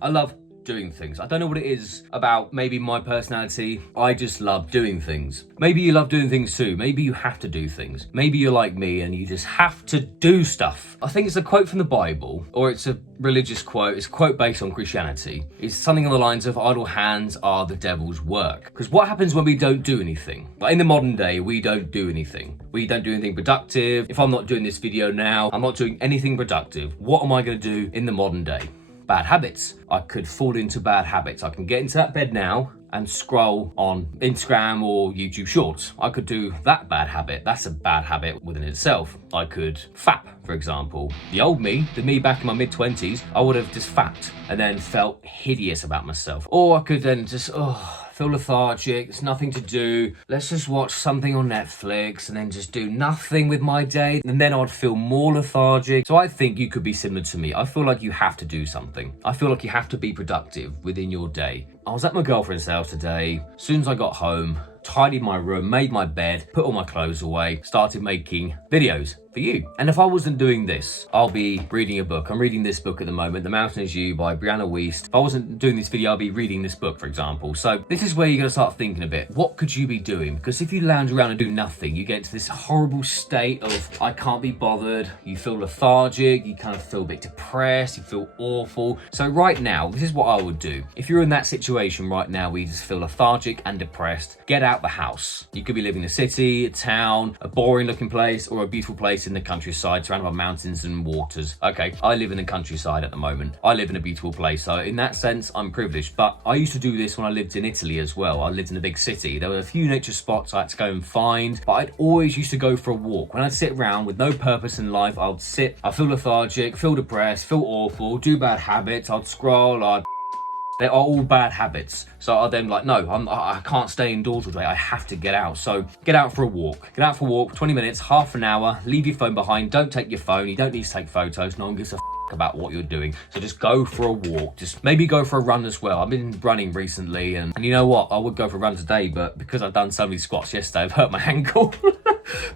I love doing things. I don't know what it is about maybe my personality. I just love doing things. Maybe you love doing things too. Maybe you have to do things. Maybe you're like me and you just have to do stuff. I think it's a quote from the Bible, or it's a religious quote. It's a quote based on Christianity. It's something on the lines of idle hands are the devil's work. Because what happens when we don't do anything? Like in the modern day, we don't do anything. We don't do anything productive. If I'm not doing this video now, I'm not doing anything productive. What am I going to do in the modern day? Bad habits. I could fall into bad habits. I can get into that bed now and scroll on Instagram or YouTube Shorts. I could do that bad habit. That's a bad habit within itself. I could fap, for example. The old me, the me back in my mid-20s, I would have just fapped and then felt hideous about myself. Or I could then just, feel lethargic, there's nothing to do. Let's just watch something on Netflix and then just do nothing with my day. And then I'd feel more lethargic. So I think you could be similar to me. I feel like you have to do something. I feel like you have to be productive within your day. I was at my girlfriend's house today. As soon as I got home, tidied my room, made my bed, put all my clothes away, started making videos for you. And if I wasn't doing this, I'll be reading a book. I'm reading this book at the moment, The Mountain Is You by Brianna Wiest. If I wasn't doing this video, I'll be reading this book, for example. So this is where you're gonna start thinking a bit, what could you be doing? Because if you lounge around and do nothing, you get into this horrible state of, I can't be bothered. You feel lethargic, you kind of feel a bit depressed, you feel awful. So right now, this is what I would do. If you're in that situation right now where you just feel lethargic and depressed, get out the house. You could be living in a city, a town, a boring looking place, or a beautiful place in the countryside surrounded by mountains and waters. Okay, I live in the countryside at the moment. I live in a beautiful place, so in that sense, I'm privileged. But I used to do this when I lived in Italy as well. I lived in a big city. There were a few nature spots I had to go and find, but I'd always used to go for a walk. When I'd sit around with no purpose in life, I would sit, I'd feel lethargic, feel depressed, feel awful, do bad habits, I'd scroll, they are all bad habits. So I then like, no, I can't stay indoors all day. I have to get out. So get out for a walk. Get out for a walk, 20 minutes, half an hour. Leave your phone behind. Don't take your phone. You don't need to take photos. No one gives a about what you're doing. So just go for a walk. Just maybe go for a run as well. I've been running recently and you know what? I would go for a run today, but because I've done so many squats yesterday, I've hurt my ankle.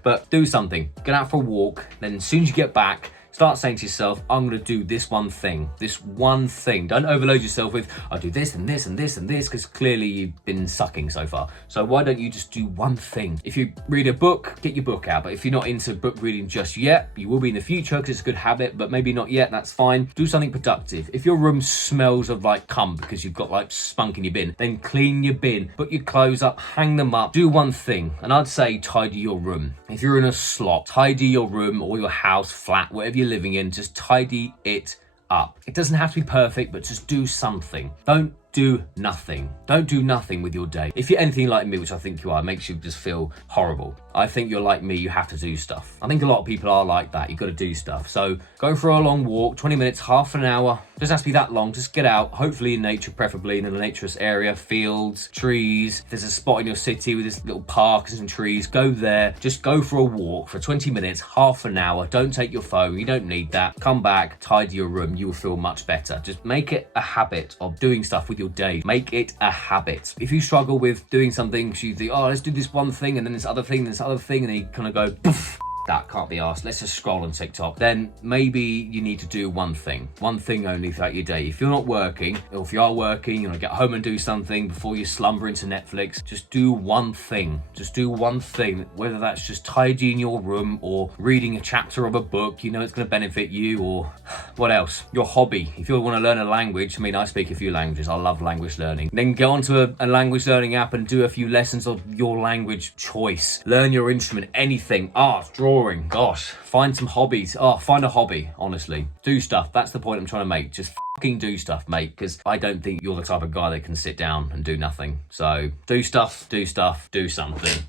But do something. Get out for a walk. Then as soon as you get back, start saying to yourself, I'm going to do this one thing. This one thing. Don't overload yourself with, I'll do this and this and this and this, because clearly you've been sucking so far. So why don't you just do one thing? If you read a book, get your book out. But if you're not into book reading just yet, you will be in the future because it's a good habit, but maybe not yet, that's fine. Do something productive. If your room smells of like cum because you've got like spunk in your bin, then clean your bin, put your clothes up, hang them up, do one thing. And I'd say tidy your room. If you're in a slot, tidy your room or your house, flat, whatever you're living in, just tidy it up. It doesn't have to be perfect, but just do something. Don't do nothing. Don't do nothing with your day. If you're anything like me, which I think you are, it makes you just feel horrible. I think you're like me, you have to do stuff. I think a lot of people are like that. You've got to do stuff. So go for a long walk, 20 minutes, half an hour. Doesn't have to be that long. Just get out, hopefully in nature, preferably in a naturous area, fields, trees. If there's a spot in your city with this little park and some trees, go there. Just go for a walk for 20 minutes, half an hour. Don't take your phone. You don't need that. Come back, tidy your room. You will feel much better. Just make it a habit of doing stuff with your day. Make it a habit. If you struggle with doing something, so you think, oh, let's do this one thing and then this other thing, and then you kind of go, poof, that can't be asked. Let's just scroll on TikTok. Then maybe you need to do one thing only throughout your day. If you're not working, or if you are working, you want to get home and do something before you slumber into Netflix, just do one thing. Just do one thing, whether that's just tidying your room or reading a chapter of a book, you know it's going to benefit you, or what else? Your hobby. If you want to learn a language, I mean, I speak a few languages. I love language learning. Then go onto a language learning app and do a few lessons of your language choice. Learn your instrument, anything, art, drawing. Gosh, find some hobbies. Find a hobby, honestly. Do stuff. That's the point I'm trying to make. Just fucking do stuff, mate, because I don't think you're the type of guy that can sit down and do nothing. So do stuff, do something.